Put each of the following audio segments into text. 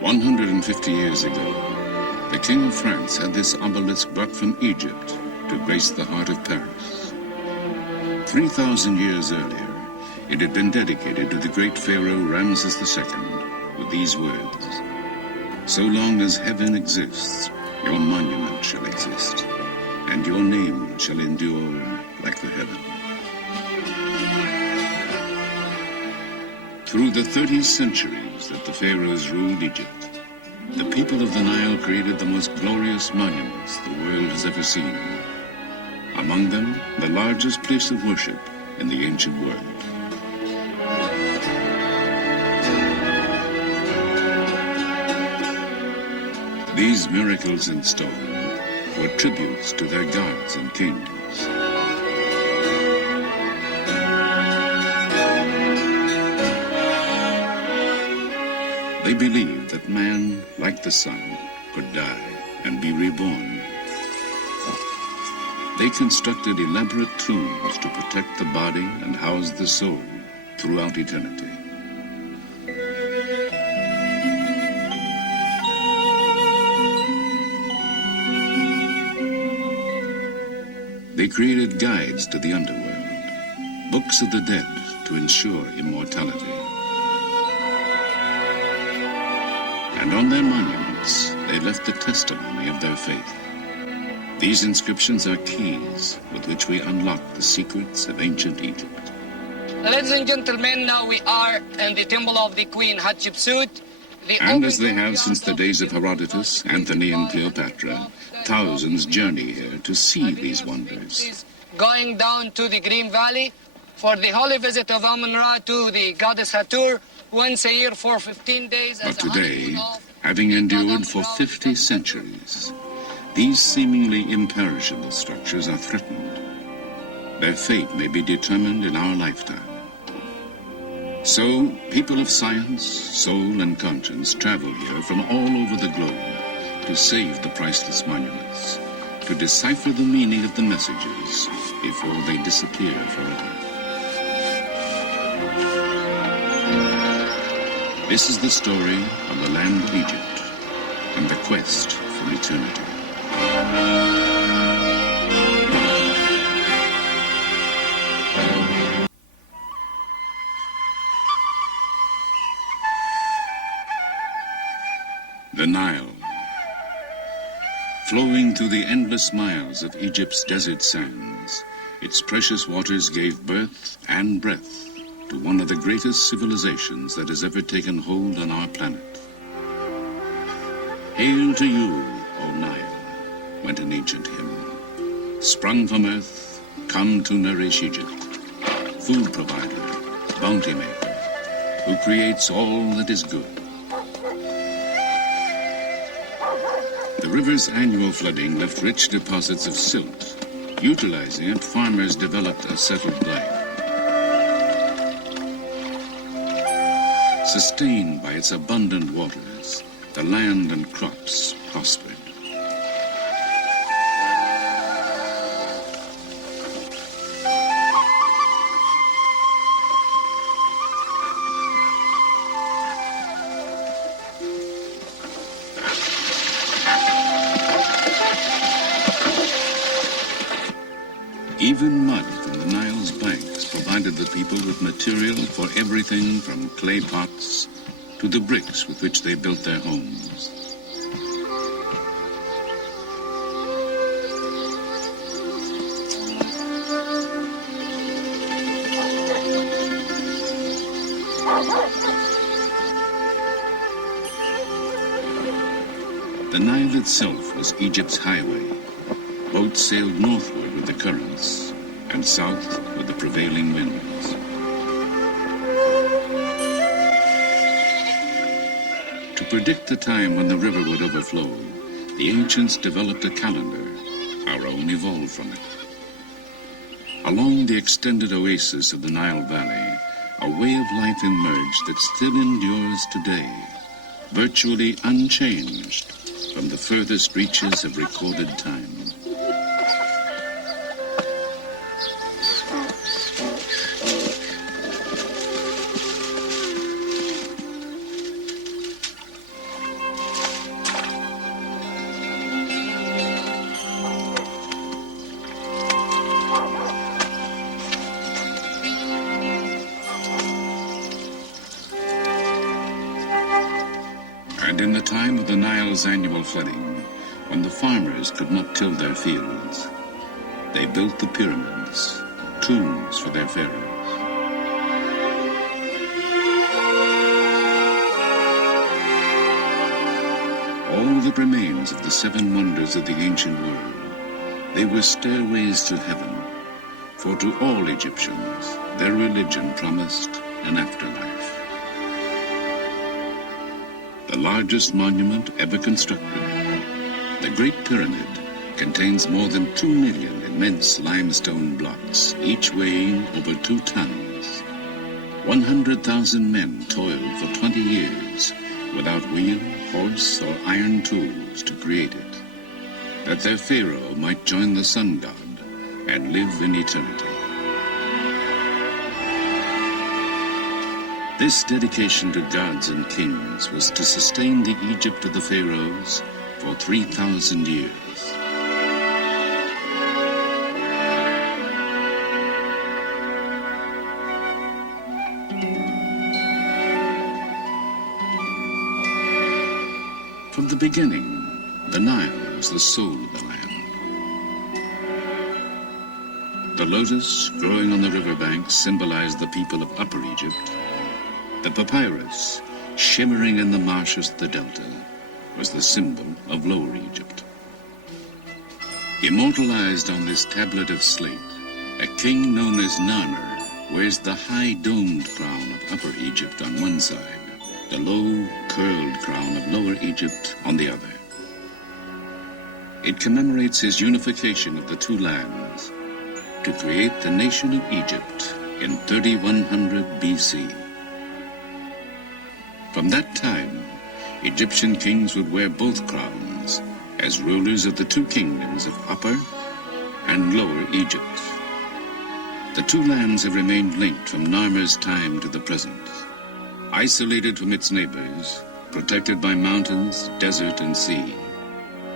150 years ago, the King of France had this obelisk brought from Egypt to grace the heart of Paris. 3,000 years earlier, it had been dedicated to the great pharaoh Ramses II with these words: "So long as heaven exists, your monument shall exist, and your name shall endure like the heaven." Through the 30 centuries that the pharaohs ruled Egypt, the people of the Nile created the most glorious monuments the world has ever seen. Among them, the largest place of worship in the ancient world. These miracles in stone were tributes to their gods and kings. They believed that man, like the sun, could die and be reborn. They constructed elaborate tombs to protect the body and house the soul throughout eternity. They created guides to the underworld, books of the dead to ensure immortality. And on their monuments, they left the testimony of their faith. These inscriptions are keys with which we unlock the secrets of ancient Egypt. Ladies and gentlemen, now we are in the temple of the Queen Hatshepsut. And as they have since the days of Herodotus, Antony and Cleopatra, thousands journey here to see these wonders. Going down to the Green Valley for the holy visit of Amun-Ra to the goddess Hathor once a year for 15 days. But today, having endured for 50 centuries, these seemingly imperishable structures are threatened. Their fate may be determined in our lifetime. So, people of science, soul, and conscience travel here from all over the globe to save the priceless monuments, to decipher the meaning of the messages before they disappear forever. This is the story of the land of Egypt and the quest for eternity. The Nile, flowing through the endless miles of Egypt's desert sands, its precious waters gave birth and breath to one of the greatest civilizations that has ever taken hold on our planet. Hail to you, O Nile, went an ancient hymn. Sprung from earth, come to nourish Egypt, food provider, bounty maker, who creates all that is good. The river's annual flooding left rich deposits of silt. Utilizing it, farmers developed a settled life. Sustained by its abundant waters, the land and crops prospered. Even mud from the Nile's banks provided the people with material for everything from clay pots to the bricks with which they built their homes. The Nile itself was Egypt's highway. Boats sailed northward with the currents and south with the prevailing winds. To predict the time when the river would overflow, the ancients developed a calendar. Our own evolved from it. Along the extended oasis of the Nile Valley, a way of life emerged that still endures today, virtually unchanged from the furthest reaches of recorded time. And in the time of the Nile's annual flooding, when the farmers could not till their fields, they built the pyramids, tombs for their pharaohs. All that remains of the seven wonders of the ancient world, they were stairways to heaven, for to all Egyptians their religion promised an afterlife. The largest monument ever constructed, the Great Pyramid, contains more than 2 million immense limestone blocks, each weighing over 2 tons. 100,000 men toiled for 20 years without wheel, horse, or iron tools to create it, that their pharaoh might join the sun god and live in eternity. This dedication to gods and kings was to sustain the Egypt of the pharaohs for 3,000 years. From the beginning, the Nile was the soul of the land. The lotus growing on the riverbanks symbolized the people of Upper Egypt. The papyrus, shimmering in the marshes of the delta, was the symbol of Lower Egypt. Immortalized on this tablet of slate, a king known as Narmer wears the high domed crown of Upper Egypt on one side, the low, curled crown of Lower Egypt on the other. It commemorates his unification of the two lands to create the nation of Egypt in 3100 BC. From that time, Egyptian kings would wear both crowns as rulers of the two kingdoms of Upper and Lower Egypt. The two lands have remained linked from Narmer's time to the present. Isolated from its neighbors, protected by mountains, desert, and sea,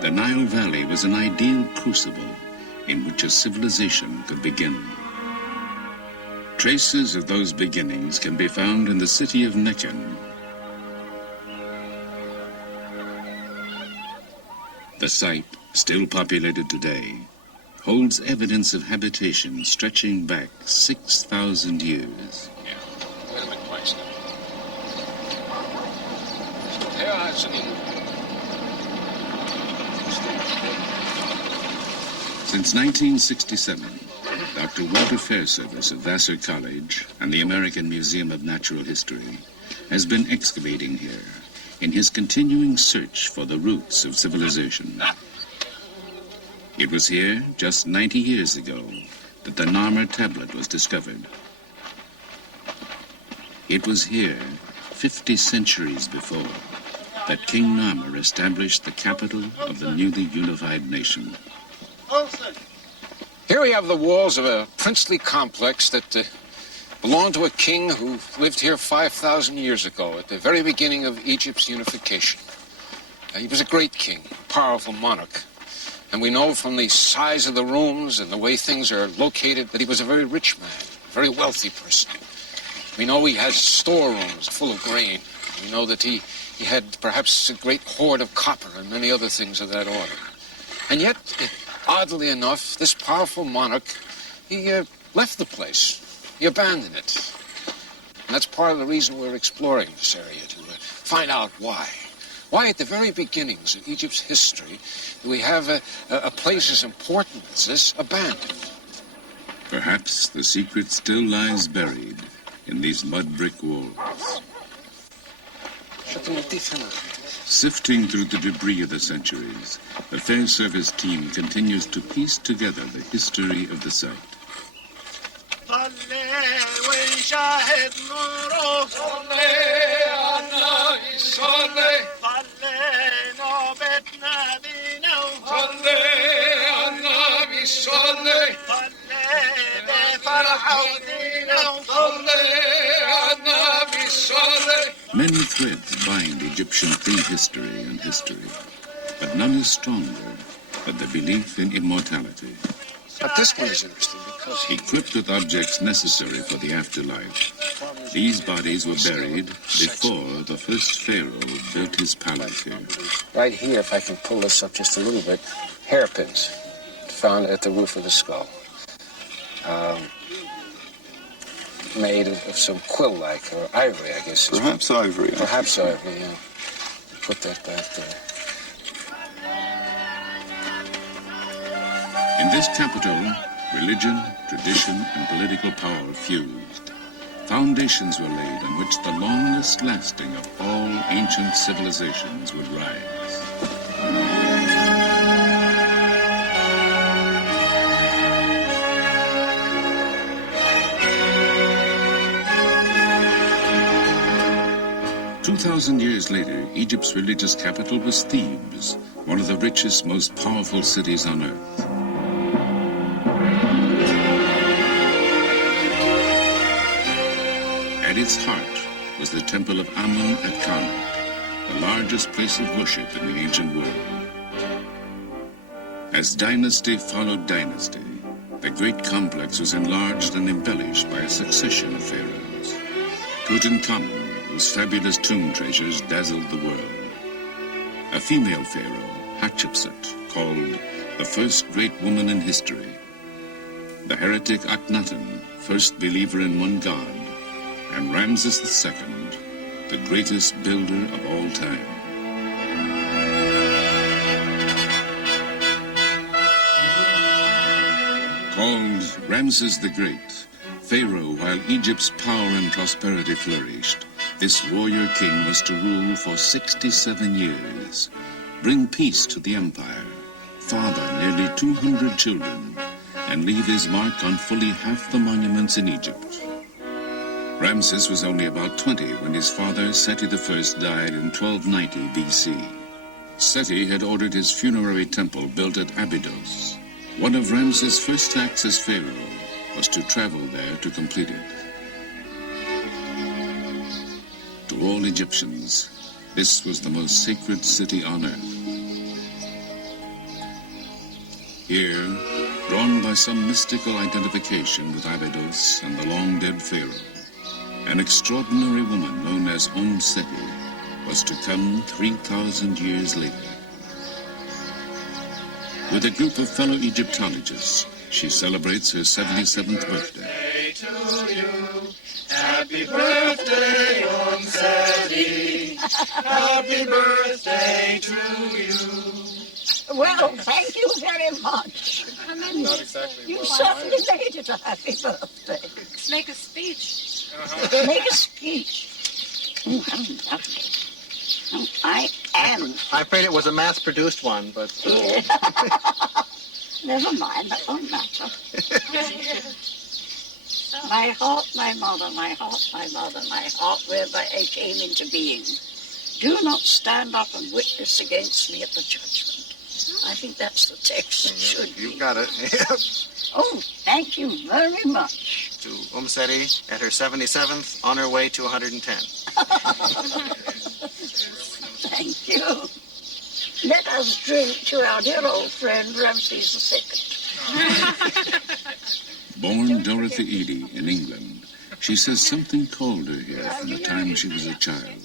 the Nile Valley was an ideal crucible in which a civilization could begin. Traces of those beginnings can be found in the city of Meccan. The site, still populated today, holds evidence of habitation stretching back 6,000 years. Since 1967, Dr. Walter Fairservice of Vassar College and the American Museum of Natural History has been excavating here in his continuing search for the roots of civilization. It was here, just 90 years ago, that the Narmer tablet was discovered. It was here, 50 centuries before, that King Narmer established the capital of the newly unified nation. Here we have the walls of a princely complex that belonged to a king who lived here 5,000 years ago at the very beginning of Egypt's unification. He was a great king, a powerful monarch. And we know from the size of the rooms and the way things are located that he was a very rich man, a very wealthy person. We know he has storerooms full of grain. We know that he had perhaps a great hoard of copper and many other things of that order. And yet, oddly enough, this powerful monarch, he left the place. He abandoned it. And that's part of the reason we're exploring this area, to find out why. Why at the very beginnings of Egypt's history do we have a place as important as this abandoned? Perhaps the secret still lies buried in these mud brick walls. Sifting through the debris of the centuries, the Fairservice team continues to piece together the history of the site. Many threads bind Egyptian prehistory and history, but none is stronger than the belief in immortality. But this one is interesting because equipped with objects necessary for the afterlife, These bodies were buried before the first pharaoh built his palace here. Right here, if I can pull this up just a little bit, hairpins found at the roof of the skull. Made of some quill-like, or ivory, I guess. Perhaps ivory. Perhaps ivory, yeah. Put that back there. In this capital, religion, tradition, and political power fused. Foundations were laid on which the longest lasting of all ancient civilizations would rise. 2,000 years later, Egypt's religious capital was Thebes, one of the richest, most powerful cities on earth. At its heart was the temple of Amun at Karnak, the largest place of worship in the ancient world. As dynasty followed dynasty, the great complex was enlarged and embellished by a succession of pharaohs. Tutankhamun, whose fabulous tomb treasures dazzled the world. A female pharaoh, Hatshepsut, called the first great woman in history. The heretic Akhenaten, first believer in one god. And Ramses II, the greatest builder of all time. Called Ramses the Great, Pharaoh, while Egypt's power and prosperity flourished, this warrior king was to rule for 67 years, bring peace to the empire, father nearly 200 children, and leave his mark on fully half the monuments in Egypt. Ramses was only about 20 when his father, Seti I, died in 1290 BC. Seti had ordered his funerary temple built at Abydos. One of Ramses' first acts as pharaoh was to travel there to complete it. To all Egyptians, this was the most sacred city on earth. Here, drawn by some mystical identification with Abydos and the long-dead pharaoh, an extraordinary woman known as Seti was to come 3,000 years later. With a group of fellow Egyptologists, she celebrates her 77th birthday. Happy birthday, Seti. Happy birthday to you. Well, thank you very much. Not exactly You certainly made it a happy birthday. Make a speech. Make a speech. How lovely. I am. I'm afraid it was a mass-produced one, but... Never mind, that won't matter. My heart, my mother, my heart, my mother, my heart, whereby I came into being. Do not stand up and witness against me at the judgment. I think that's the text. It should be. You got it. Oh, thank you very much. To Seti at her 77th, on her way to 110. Thank you. Let us drink to our dear old friend Ramses II. Born Dorothy Eady in England, she says something called her here from the time she was a child.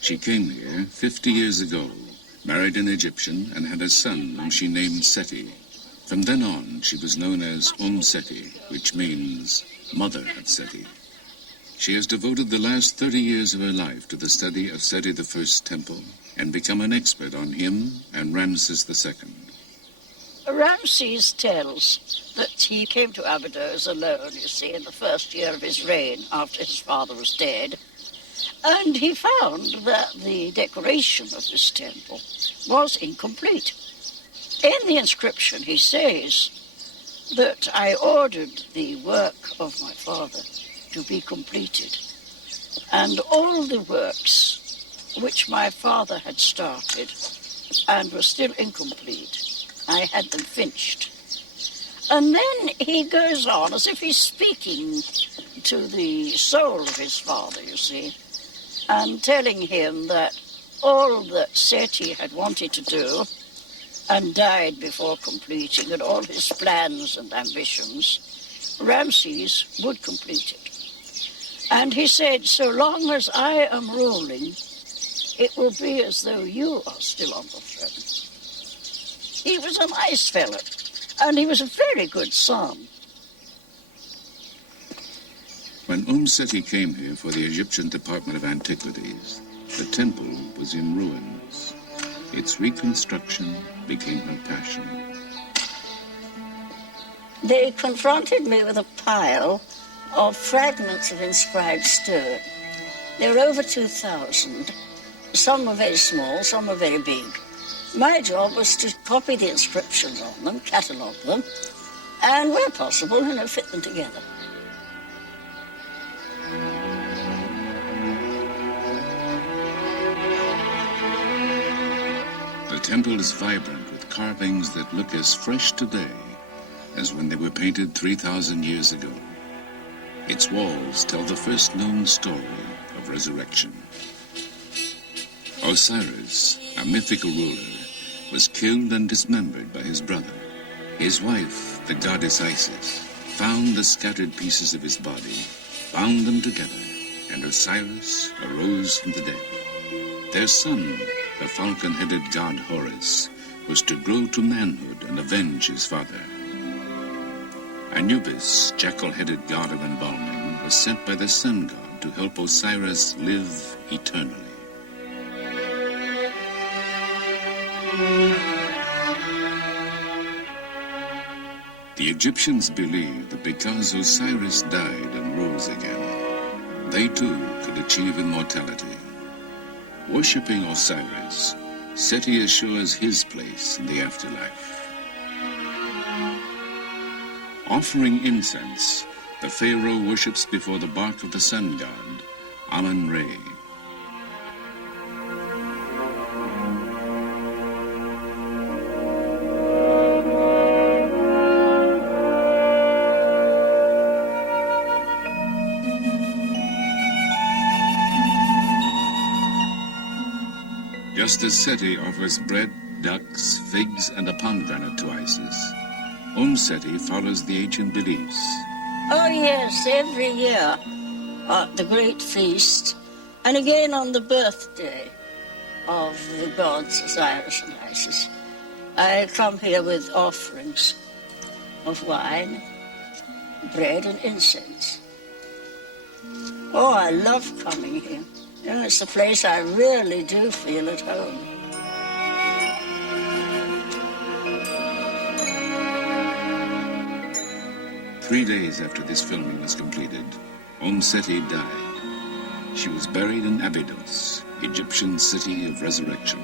She came here 50 years ago, married an Egyptian, and had a son whom she named Seti. From then on, she was known as Seti, which means Mother at Seti. She has devoted the last 30 years of her life to the study of Seti I's temple and become an expert on him and Ramses II. Ramses tells that he came to Abydos alone, you see, in the first year of his reign after his father was dead. And he found that the decoration of this temple was incomplete. In the inscription, he says that I ordered the work of my father to be completed, and all the works which my father had started and were still incomplete, I had them finished. And then he goes on as if he's speaking to the soul of his father, you see, and telling him that all that Seti had wanted to do and died before completing, and all his plans and ambitions, Ramses would complete it. And he said, so long as I am ruling, it will be as though you are still on the throne. He was a nice fellow, and he was a very good son. When Seti came here for the Egyptian Department of Antiquities, the temple was in ruins. Its reconstruction became her passion. They confronted me with a pile of fragments of inscribed stone. There were over 2,000. Some were very small, some were very big. My job was to copy the inscriptions on them, catalogue them, and where possible, fit them together. The temple is vibrant with carvings that look as fresh today as when they were painted 3,000 years ago. Its walls tell the first known story of resurrection. Osiris, a mythical ruler, was killed and dismembered by his brother. His wife, the goddess Isis, found the scattered pieces of his body, bound them together, and Osiris arose from the dead. Their son, the falcon-headed god Horus, was to grow to manhood and avenge his father. Anubis, jackal-headed god of embalming, was sent by the sun god to help Osiris live eternally. The Egyptians believed that because Osiris died and rose again, they too could achieve immortality. Worshipping Osiris, Seti assures his place in the afterlife. Offering incense, the pharaoh worships before the bark of the sun god, Amun-Re. Just as Seti offers bread, ducks, figs, and a pomegranate to Isis, Seti follows the ancient beliefs. Oh yes, every year at the great feast, and again on the birthday of the gods Osiris and Isis, I come here with offerings of wine, bread, and incense. Oh, I love coming here. It's a place I really do feel at home. Three days after this filming was completed, Seti died. She was buried in Abydos, Egyptian city of resurrection.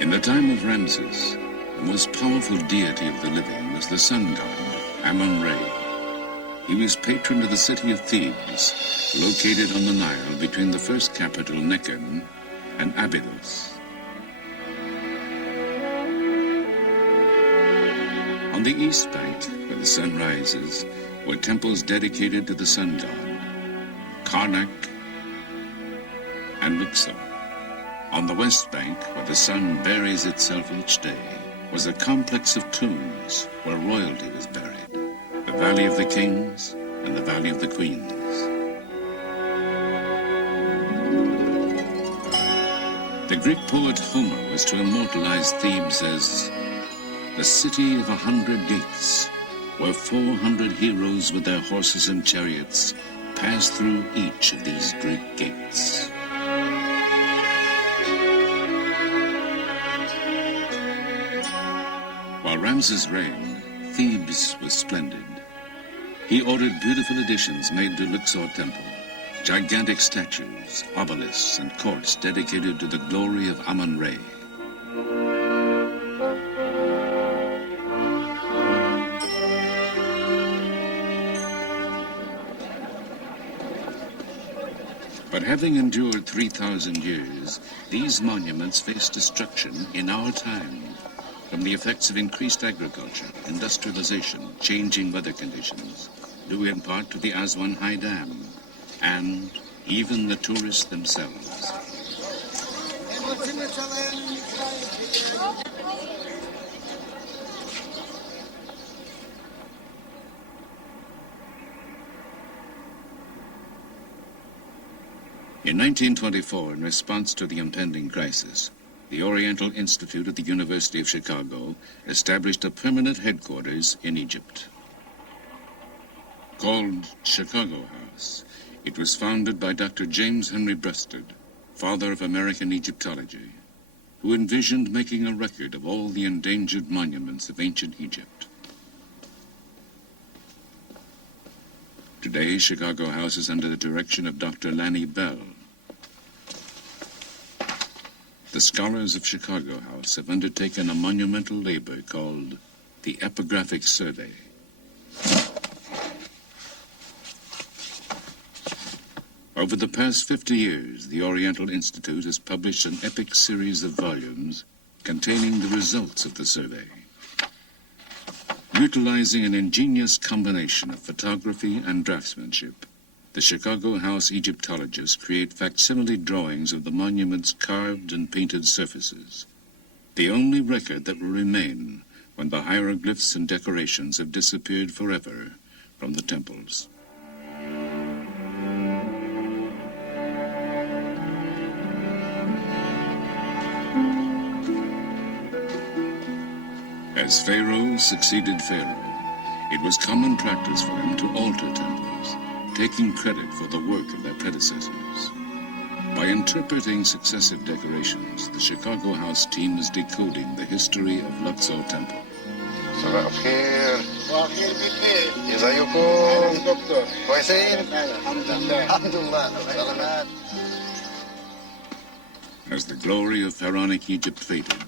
In the time of Ramses, the most powerful deity of the living was the sun god, Amun-Re. He was patron of the city of Thebes, located on the Nile between the first capital, Nekhen, and Abydos. On the east bank, where the sun rises, were temples dedicated to the sun god, Karnak and Luxor. On the west bank, where the sun buries itself each day, was a complex of tombs where royalty was buried, the Valley of the Kings and the Valley of the Queens. The Greek poet Homer was to immortalize Thebes as the city of 100 gates, where 400 heroes with their horses and chariots passed through each of these great gates. While Ramses reigned, Thebes was splendid. He ordered beautiful additions made to Luxor Temple, gigantic statues, obelisks, and courts dedicated to the glory of Amun-Re. But having endured 3,000 years, these monuments face destruction in our time from the effects of increased agriculture, industrialization, changing weather conditions, due in part to the Aswan High Dam, and even the tourists themselves. In 1924, in response to the impending crisis, the Oriental Institute at the University of Chicago established a permanent headquarters in Egypt. Called Chicago House, it was founded by Dr. James Henry Breasted, father of American Egyptology, who envisioned making a record of all the endangered monuments of ancient Egypt. Today, Chicago House is under the direction of Dr. Lanny Bell. The scholars of Chicago House have undertaken a monumental labor called the Epigraphic Survey. Over the past 50 years, the Oriental Institute has published an epic series of volumes containing the results of the survey. Utilizing an ingenious combination of photography and draftsmanship, the Chicago House Egyptologists create facsimile drawings of the monument's carved and painted surfaces, the only record that will remain when the hieroglyphs and decorations have disappeared forever from the temples. As Pharaoh succeeded Pharaoh, it was common practice for them to alter temples, taking credit for the work of their predecessors. By interpreting successive decorations, the Chicago House team is decoding the history of Luxor Temple. صباح الخير. صباح الخير بالليل. ازيكم؟ دكتور. كويسين؟ الحمد لله. سلامات. As the glory of pharaonic Egypt faded,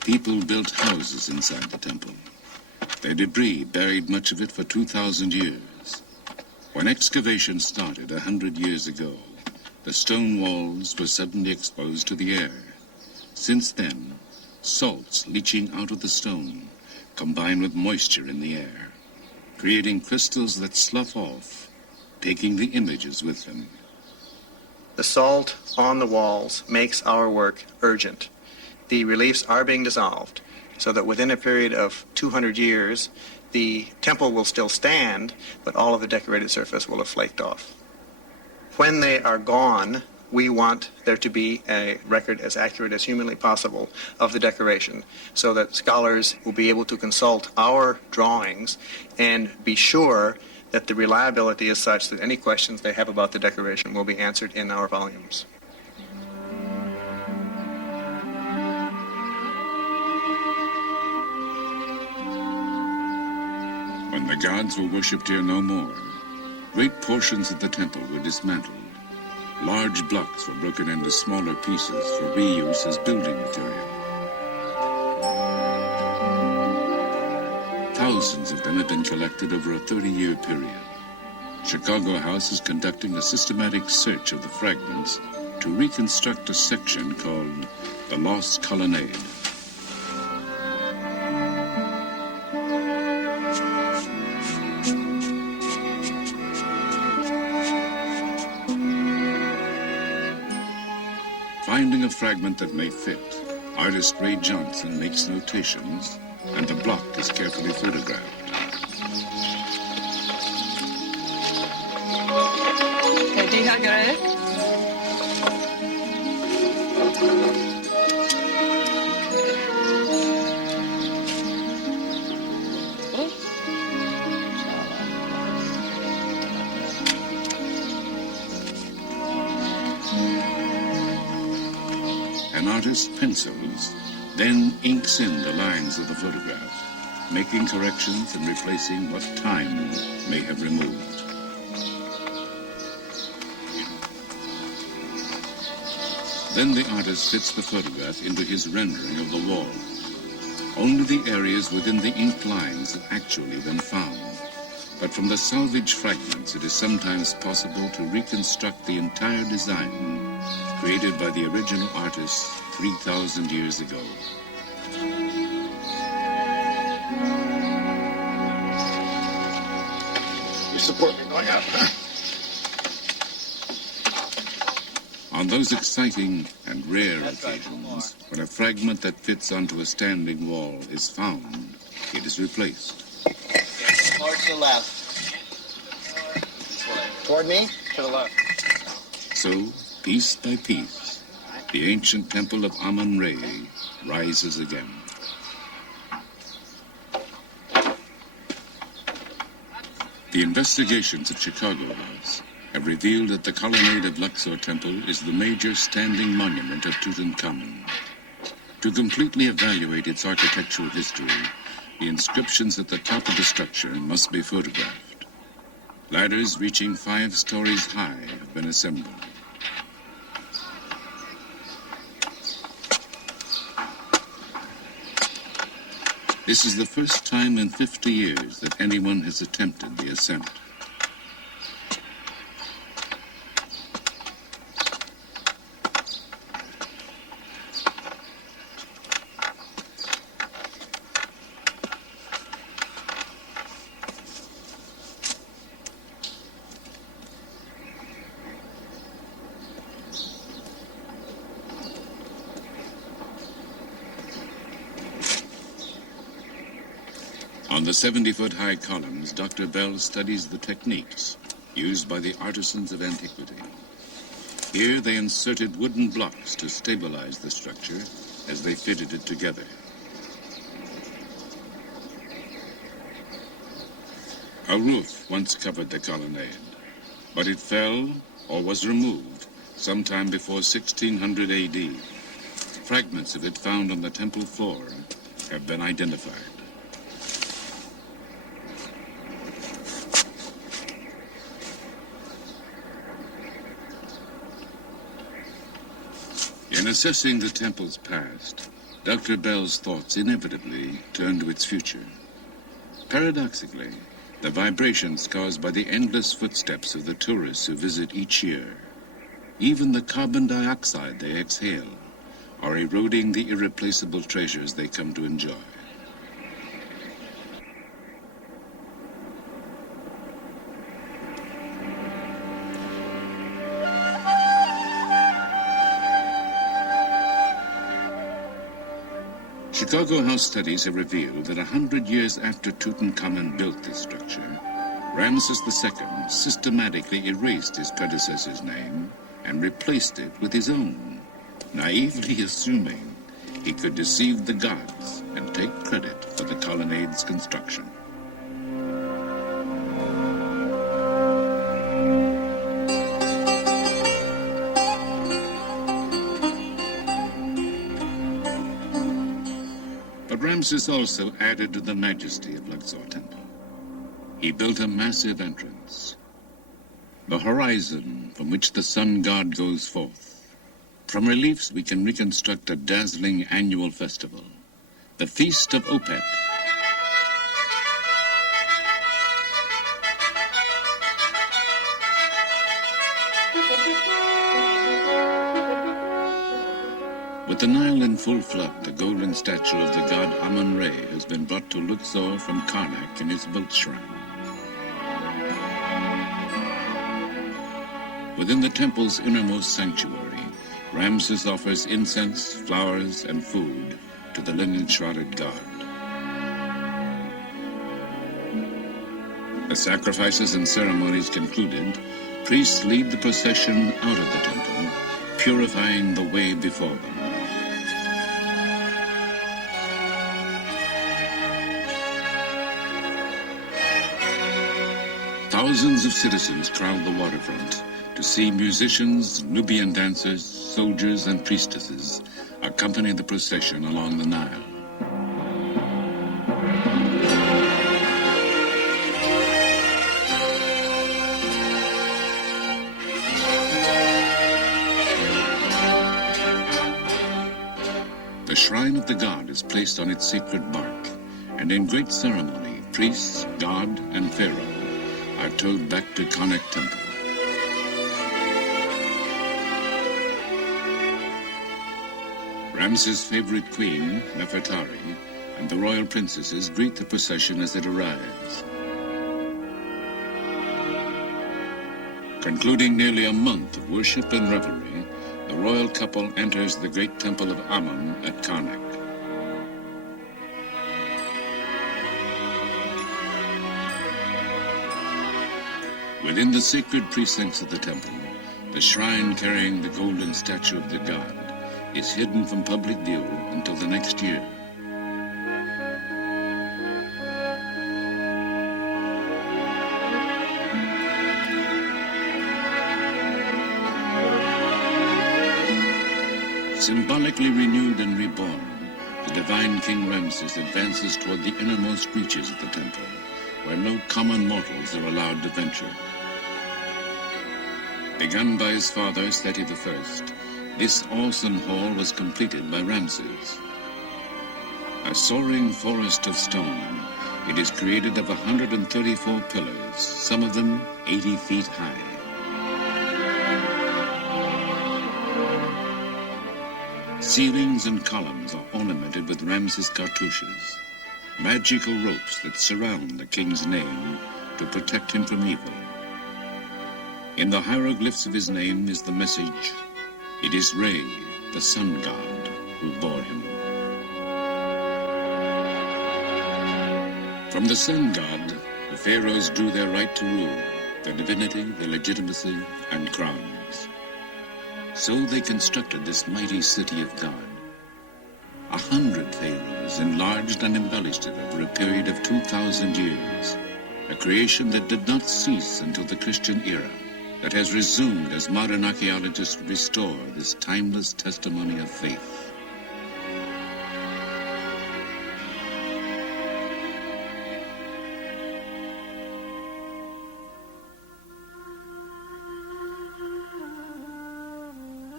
people built houses inside the temple. Their debris buried much of it for 2,000 years. When excavation started 100 years ago, the stone walls were suddenly exposed to the air. Since then, salts leaching out of the stone combine with moisture in the air, creating crystals that slough off, taking the images with them. The salt on the walls makes our work urgent. The reliefs are being dissolved, so that within a period of 200 years, the temple will still stand, but all of the decorated surface will have flaked off. When they are gone, we want there to be a record as accurate as humanly possible of the decoration, so that scholars will be able to consult our drawings and be sure that the reliability is such that any questions they have about the decoration will be answered in our volumes. When the gods were worshipped here no more, great portions of the temple were dismantled. Large blocks were broken into smaller pieces for reuse as building material. Thousands of them have been collected over a 30-year period. Chicago House is conducting a systematic search of the fragments to reconstruct a section called the Lost Colonnade. Finding a fragment that may fit, artist Ray Johnson makes notations, and the block is carefully photographed. An artist pencils, then inks in the lines of the photograph, making corrections and replacing what time may have removed. Then the artist fits the photograph into his rendering of the wall. Only the areas within the inked lines have actually been found. But from the salvage fragments, it is sometimes possible to reconstruct the entire design created by the original artist 3,000 years ago. You support me going out? On those exciting and and rare occasions, when a fragment that fits onto a standing wall is found, it is replaced. More to the left. This way. Toward me? To the left. So, piece by piece, the ancient temple of Amun-Re rises again. The investigations at Chicago House have revealed that the colonnade of Luxor Temple is the major standing monument of Tutankhamun. To completely evaluate its architectural history, the inscriptions at the top of the structure must be photographed. Ladders reaching 5 stories high have been assembled. This is the first time in 50 years that anyone has attempted the ascent. On the 70-foot-high columns, Dr. Bell studies the techniques used by the artisans of antiquity. Here they inserted wooden blocks to stabilize the structure as they fitted it together. A roof once covered the colonnade, but it fell or was removed sometime before 1600 AD. Fragments of it found on the temple floor have been identified. In assessing the temple's past, Dr. Bell's thoughts inevitably turn to its future. Paradoxically, the vibrations caused by the endless footsteps of the tourists who visit each year, even the carbon dioxide they exhale, are eroding the irreplaceable treasures they come to enjoy. Chicago House studies have revealed that 100 years after Tutankhamun built this structure, Ramses II systematically erased his predecessor's name and replaced it with his own, naively assuming he could deceive the gods and take credit for the colonnade's construction. Ramses also added to the majesty of Luxor Temple. He built a massive entrance, the horizon from which the sun god goes forth. From reliefs we can reconstruct a dazzling annual festival, the Feast of Opet. With the Nile in full flood, the golden statue of the god Amun-Re has been brought to Luxor from Karnak in his boat shrine. Within the temple's innermost sanctuary, Ramses offers incense, flowers, and food to the linen-shrouded god. The sacrifices and ceremonies concluded, priests lead the procession out of the temple, purifying the way before them. Thousands of citizens crowd the waterfront to see musicians, Nubian dancers, soldiers, and priestesses accompany the procession along the Nile. The shrine of the god is placed on its sacred bark, and in great ceremony, priests, god, and pharaoh are towed back to Karnak Temple. Ramses' favorite queen, Nefertari, and the royal princesses greet the procession as it arrives. Concluding nearly a month of worship and revelry, the royal couple enters the great temple of Amun at Karnak. Within the sacred precincts of the temple, the shrine carrying the golden statue of the god is hidden from public view until the next year. Symbolically renewed and reborn, the divine King Ramses advances toward the innermost reaches of the temple, where no common mortals are allowed to venture. Begun by his father, Seti I, this awesome hall was completed by Ramses. A soaring forest of stone, it is created of 134 pillars, some of them 80 feet high. Ceilings and columns are ornamented with Ramses cartouches, magical ropes that surround the king's name to protect him from evil. In the hieroglyphs of his name is the message, "It is Re, the sun god, who bore him." From the sun god, the pharaohs drew their right to rule, their divinity, their legitimacy, and crowns. So they constructed this mighty city of God. 100 pharaohs enlarged and embellished it over a period of 2,000 years, a creation that did not cease until the Christian era, that has resumed as modern archaeologists restore this timeless testimony of faith.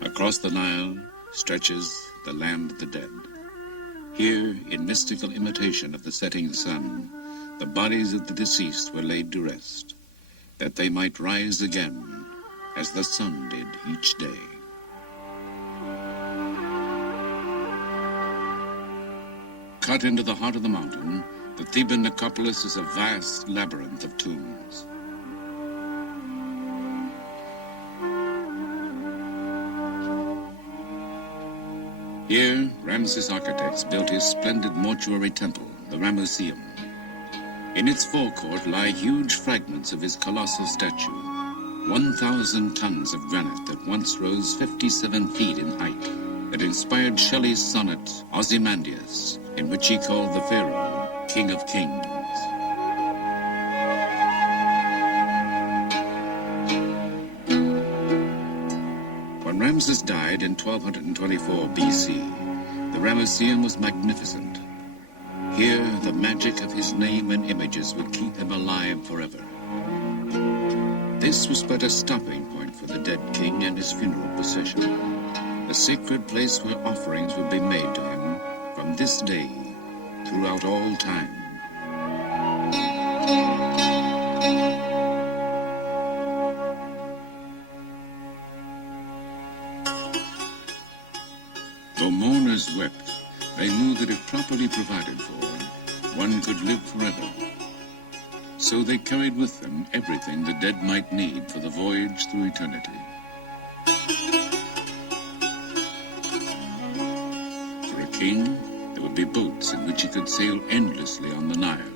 Across the Nile stretches the land of the dead. Here, in mystical imitation of the setting sun, the bodies of the deceased were laid to rest, that they might rise again as the sun did each day. Cut into the heart of the mountain, the Theban necropolis is a vast labyrinth of tombs. Here, Ramses' architects built his splendid mortuary temple, the Ramesseum. In its forecourt lie huge fragments of his colossal statue, 1,000 tons of granite that once rose 57 feet in height, that inspired Shelley's sonnet Ozymandias, in which he called the pharaoh King of Kings. When Ramses died in 1224 BC, the Ramesseum was magnificent. Here, the magic of his name and images would keep him alive forever. This was but a stopping point for the dead king and his funeral procession, a sacred place where offerings would be made to him from this day throughout all time. Though mourners wept, they knew that if properly provided for, one could live forever. So they carried with them everything the dead might need for the voyage through eternity. For a king, there would be boats in which he could sail endlessly on the Nile.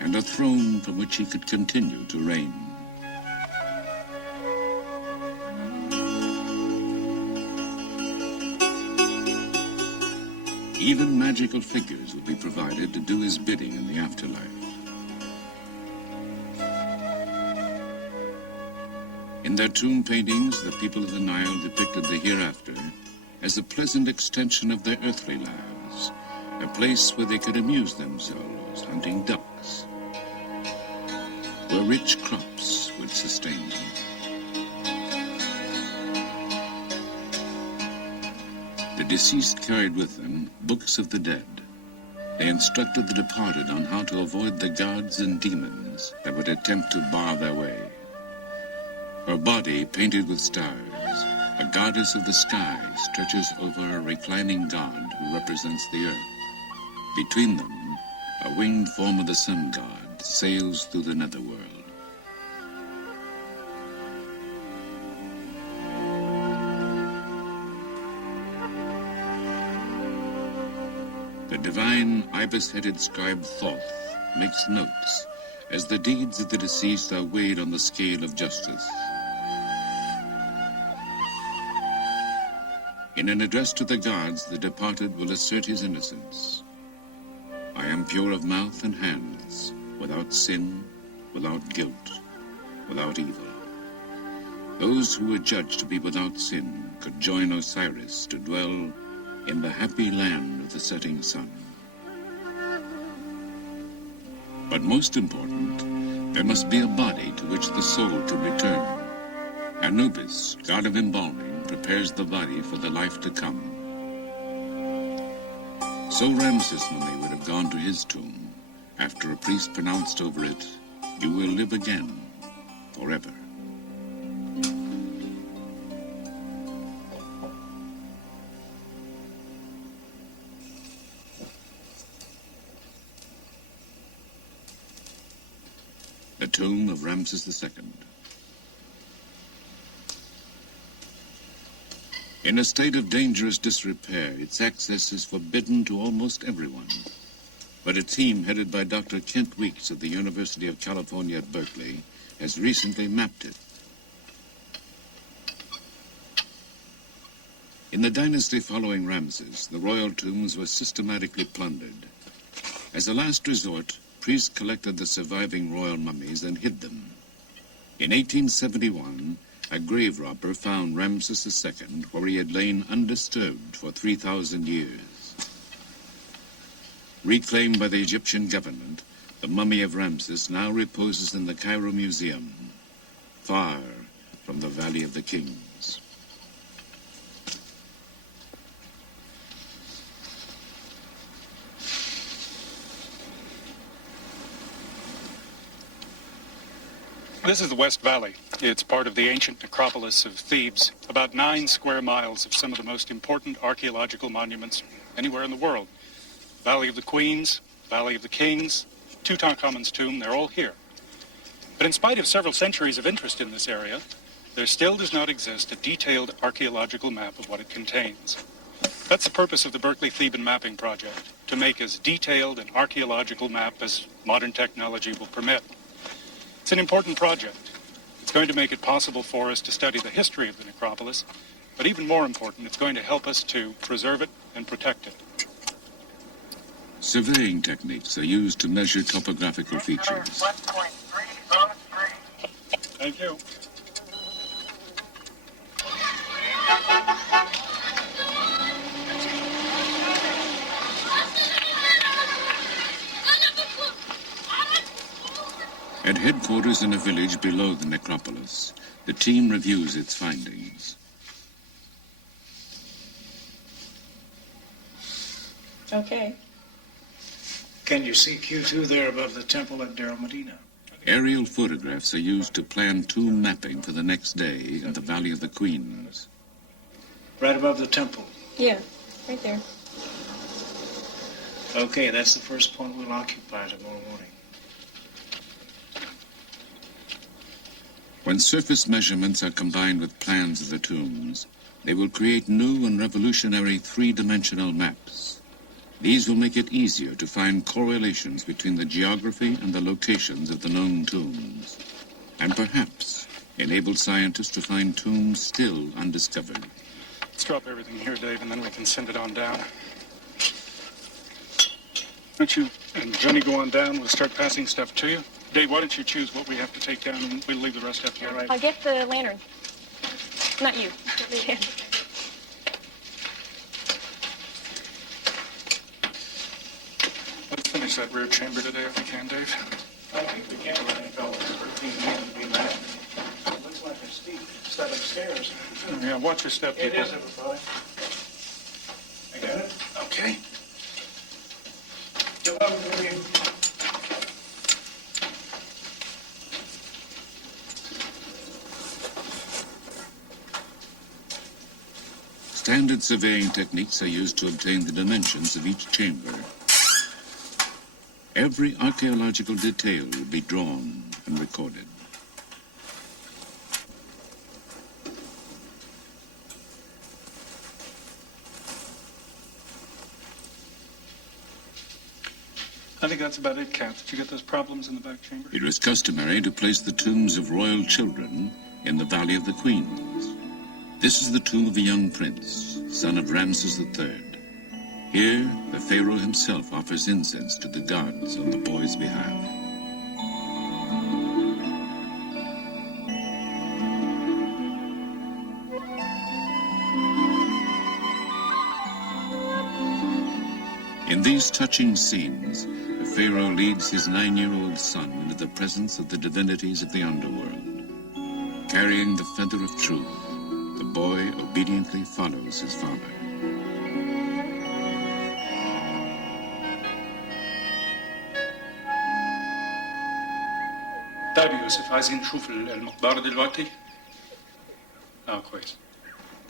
And a throne from which he could continue to reign. Even magical figures would be provided to do his bidding in the afterlife. In their tomb paintings, the people of the Nile depicted the hereafter as a pleasant extension of their earthly lives, a place where they could amuse themselves hunting ducks, where rich crops would sustain them. The deceased carried with them books of the dead. They instructed the departed on how to avoid the gods and demons that would attempt to bar their way. Her body painted with stars, a goddess of the sky stretches over a reclining god who represents the earth. Between them, a winged form of the sun god sails through the netherworld. The divine ibis-headed scribe Thoth makes notes as the deeds of the deceased are weighed on the scale of justice. In an address to the gods, the departed will assert his innocence. I am pure of mouth and hands, without sin, without guilt, without evil. Those who were judged to be without sin could join Osiris to dwell in the happy land of the setting sun. But most important, there must be a body to which the soul can return. Anubis, god of embalming, prepares the body for the life to come. So Ramses' mummy would have gone to his tomb after a priest pronounced over it, "You will live again, forever." The tomb of Ramses II. In a state of dangerous disrepair, its access is forbidden to almost everyone. But a team headed by Dr. Kent Weeks of the University of California at Berkeley has recently mapped it. In the dynasty following Ramses, the royal tombs were systematically plundered. As a last resort, priests collected the surviving royal mummies and hid them. In 1871, a grave robber found Ramses II where he had lain undisturbed for 3,000 years. Reclaimed by the Egyptian government, the mummy of Ramses now reposes in the Cairo Museum, far from the Valley of the Kings. This is the West Valley. It's part of the ancient necropolis of Thebes, about 9 square miles of some of the most important archaeological monuments anywhere in the world. Valley of the Queens, Valley of the Kings, Tutankhamun's tomb, they're all here. But in spite of several centuries of interest in this area, there still does not exist a detailed archaeological map of what it contains. That's the purpose of the Berkeley Theban Mapping Project, to make as detailed an archaeological map as modern technology will permit. It's an important project. It's going to make it possible for us to study the history of the necropolis, but even more important, it's going to help us to preserve it and protect it. Surveying techniques are used to measure topographical features. 1.303. Thank you. At headquarters in a village below the necropolis, the team reviews its findings. Okay. Can you see Q2 there above the temple at Deir Medina? Aerial photographs are used to plan tomb mapping for the next day in the Valley of the Queens. Right above the temple. Yeah, right there. Okay, that's the first point we'll occupy tomorrow morning. When surface measurements are combined with plans of the tombs, they will create new and revolutionary three-dimensional maps. These will make it easier to find correlations between the geography and the locations of the known tombs, and perhaps enable scientists to find tombs still undiscovered. Let's drop everything here, Dave, and then we can send it on down. Why don't you and Jenny go on down? We'll start passing stuff to you. Dave, why don't you choose what we have to take down, and we'll leave the rest up here. All right. I'll get the lantern. Not you. Let's finish that rear chamber today if we can, Dave. I think we can't let any fellows 13 years to be back. It looks like a steep set of stairs. Yeah, watch your step, people. It is, everybody. I got it? Okay. Good luck with you. Standard surveying techniques are used to obtain the dimensions of each chamber. Every archaeological detail will be drawn and recorded. I think that's about it, Kat. Did you get those problems in the back chamber? It was customary to place the tombs of royal children in the Valley of the Queens. This is the tomb of a young prince, son of Ramses III. Here, the pharaoh himself offers incense to the gods on the boy's behalf. In these touching scenes, the pharaoh leads his 9-year-old son into the presence of the divinities of the underworld. Carrying the feather of truth, the boy obediently follows his father. طيب يوسف عايزين نشوف المقبرة دلوقتي؟ كويس.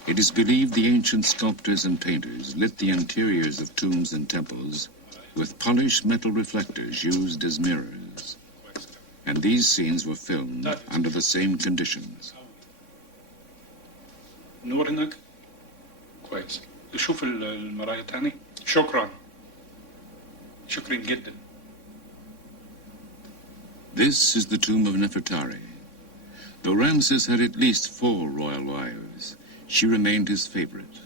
It is believed the ancient sculptors and painters lit the interiors of tombs and temples with polished metal reflectors used as mirrors. And these scenes were filmed under the same conditions. نور هناك؟ كويس. شوف المراية تاني. شكرا. شكرا جدا. This is the tomb of Nefertari. Though Ramses had at least 4 royal wives, she remained his favorite.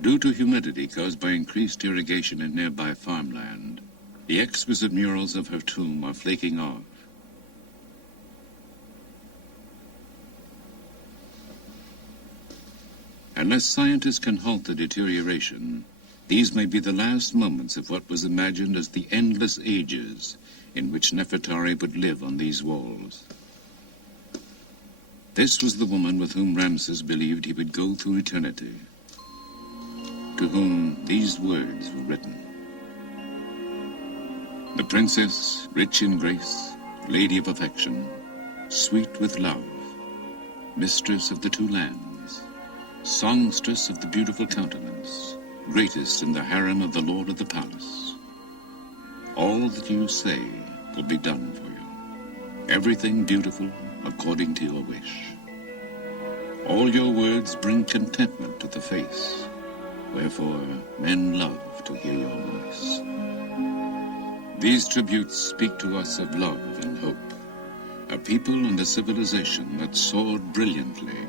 Due to humidity caused by increased irrigation in nearby farmland, the exquisite murals of her tomb are flaking off. Unless scientists can halt the deterioration, these may be the last moments of what was imagined as the endless ages in which Nefertari would live on these walls. This was the woman with whom Ramses believed he would go through eternity, to whom these words were written. The princess, rich in grace, lady of affection, sweet with love, mistress of the 2 lands, songstress of the beautiful countenance, greatest in the harem of the lord of the palace. All that you say will be done for you. Everything beautiful according to your wish. All your words bring contentment to the face, wherefore men love to hear your voice. These tributes speak to us of love and hope, a people and a civilization that soared brilliantly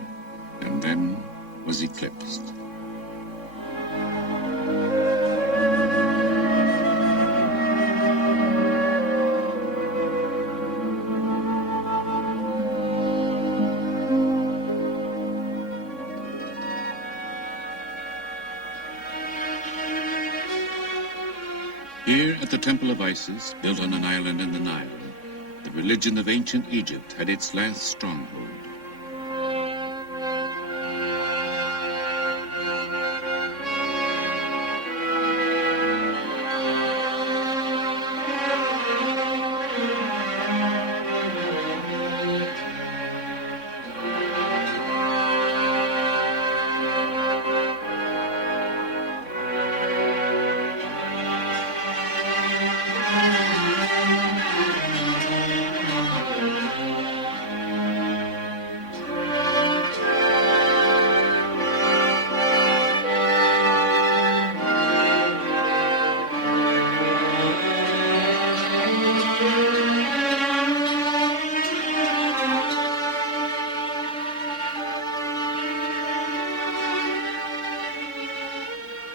and then was eclipsed. Here at the Temple of Isis, built on an island in the Nile, the religion of ancient Egypt had its last stronghold.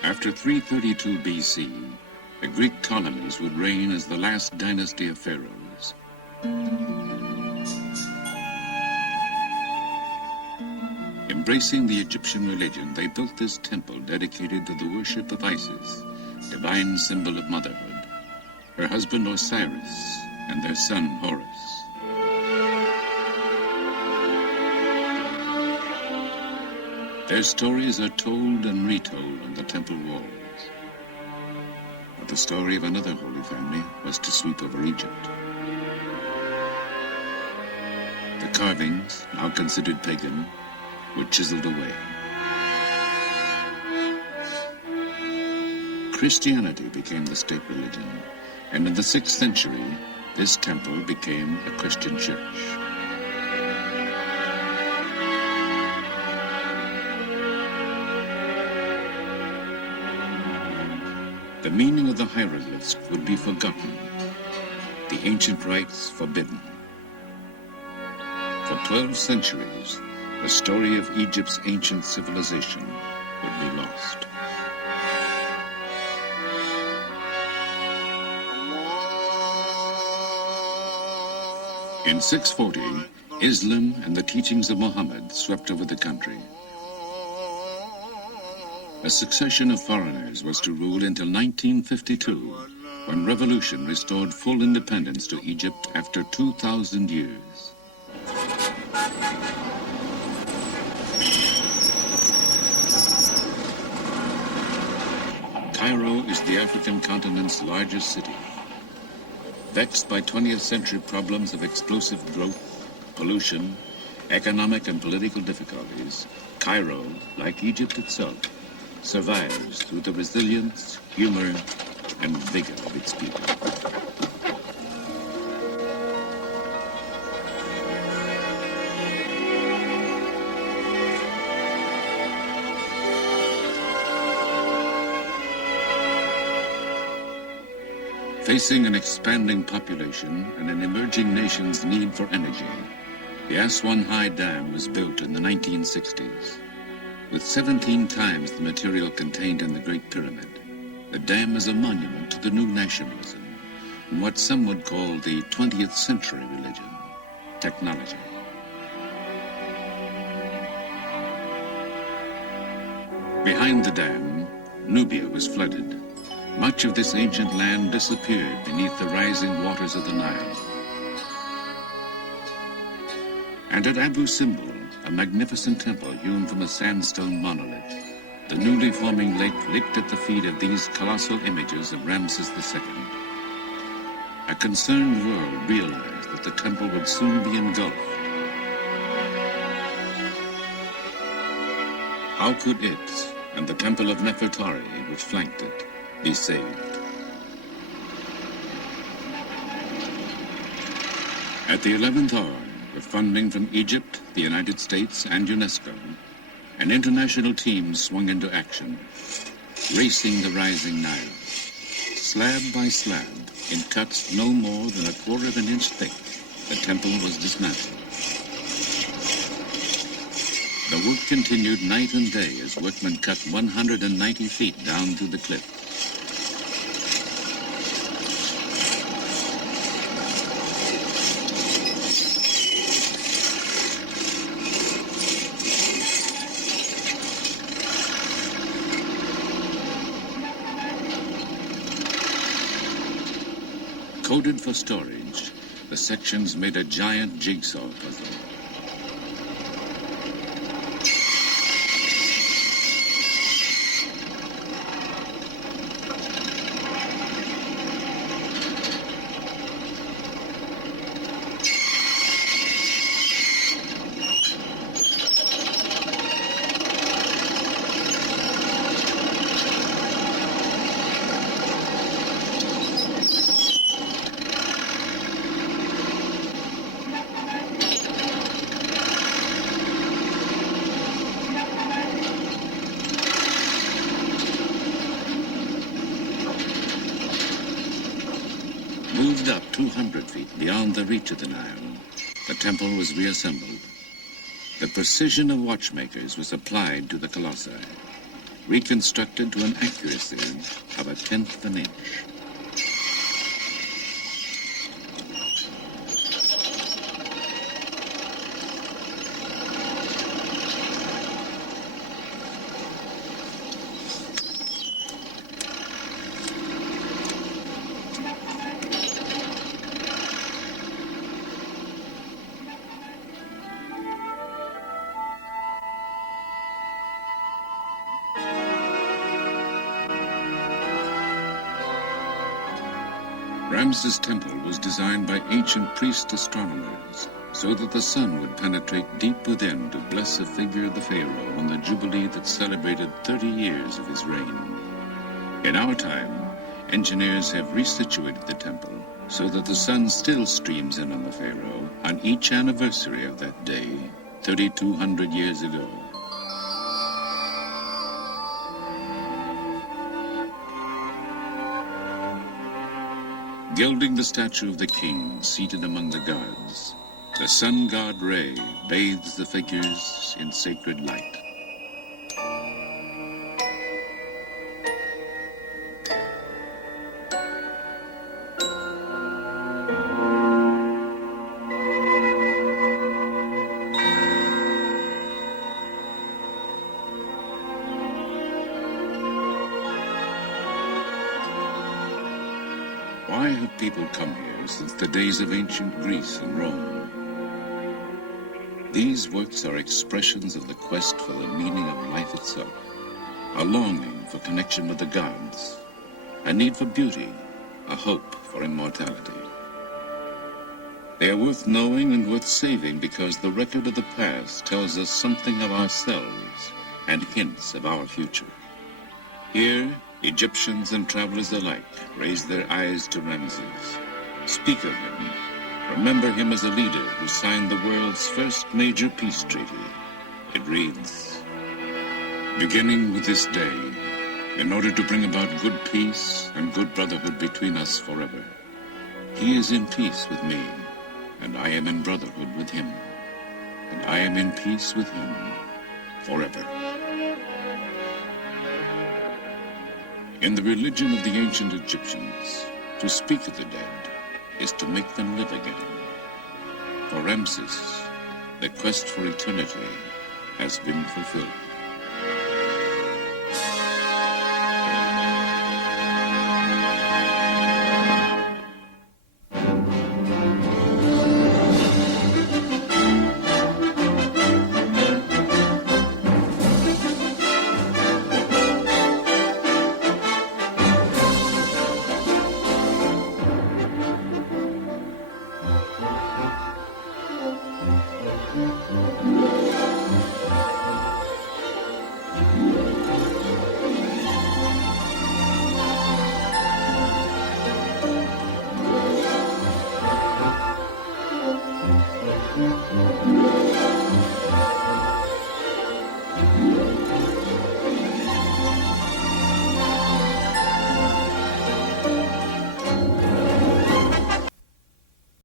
After 332 BC, the Greek Ptolemies would reign as the last dynasty of pharaohs. Embracing the Egyptian religion, they built this temple dedicated to the worship of Isis, divine symbol of motherhood, her husband Osiris, and their son Horus. Their stories are told and retold on the temple walls. But the story of another holy family was to sweep over Egypt. The carvings, now considered pagan, were chiseled away. Christianity became the state religion, and in the 6th century, this temple became a Christian church. The meaning of the hieroglyphs would be forgotten, the ancient rites forbidden. For 12 centuries, the story of Egypt's ancient civilization would be lost. In 640, Islam and the teachings of Muhammad swept over the country. A succession of foreigners was to rule until 1952, when revolution restored full independence to Egypt after 2,000 years. Cairo is the African continent's largest city. Vexed by 20th century problems of explosive growth, pollution, economic and political difficulties, Cairo, like Egypt itself, survives through the resilience, humor, and vigor of its people. Facing an expanding population and an emerging nation's need for energy, the Aswan High Dam was built in the 1960s. With 17 times the material contained in the Great Pyramid, the dam is a monument to the new nationalism and what some would call the 20th century religion, technology. Behind the dam, Nubia was flooded. Much of this ancient land disappeared beneath the rising waters of the Nile. And at Abu Simbel, a magnificent temple hewn from a sandstone monolith, the newly forming lake licked at the feet of these colossal images of Ramses II. A concerned world realized that the temple would soon be engulfed. How could it, and the temple of Nefertari, which flanked it, be saved? At the 11th hour, with funding from Egypt, the United States, and UNESCO, an international team swung into action, racing the rising Nile. Slab by slab, in cuts no more than 1/4 of an inch thick, the temple was dismantled. The work continued night and day as workmen cut 190 feet down through the cliff. Coded for storage, the sections made a giant jigsaw puzzle. Moved up 200 feet beyond the reach of the Nile, the temple was reassembled. The precision of watchmakers was applied to the colossi, reconstructed to an accuracy of 1/10 of an inch. Ramses' temple was designed by ancient priest astronomers so that the sun would penetrate deep within to bless the figure of the pharaoh on the jubilee that celebrated 30 years of his reign. In our time, engineers have resituated the temple so that the sun still streams in on the pharaoh on each anniversary of that day, 3,200 years ago. Gilding the statue of the king seated among the gods, the sun god Re bathes the figures in sacred light. Why have people come here since the days of ancient Greece and Rome? These works are expressions of the quest for the meaning of life itself, a longing for connection with the gods, a need for beauty, a hope for immortality. They are worth knowing and worth saving because the record of the past tells us something of ourselves and hints of our future. Here, Egyptians and travelers alike raise their eyes to Ramses, speak of him, remember him as a leader who signed the world's first major peace treaty. It reads, "Beginning with this day, in order to bring about good peace and good brotherhood between us forever, he is in peace with me, and I am in brotherhood with him, and I am in peace with him forever." In the religion of the ancient Egyptians, to speak of the dead is to make them live again. For Ramses, the quest for eternity has been fulfilled.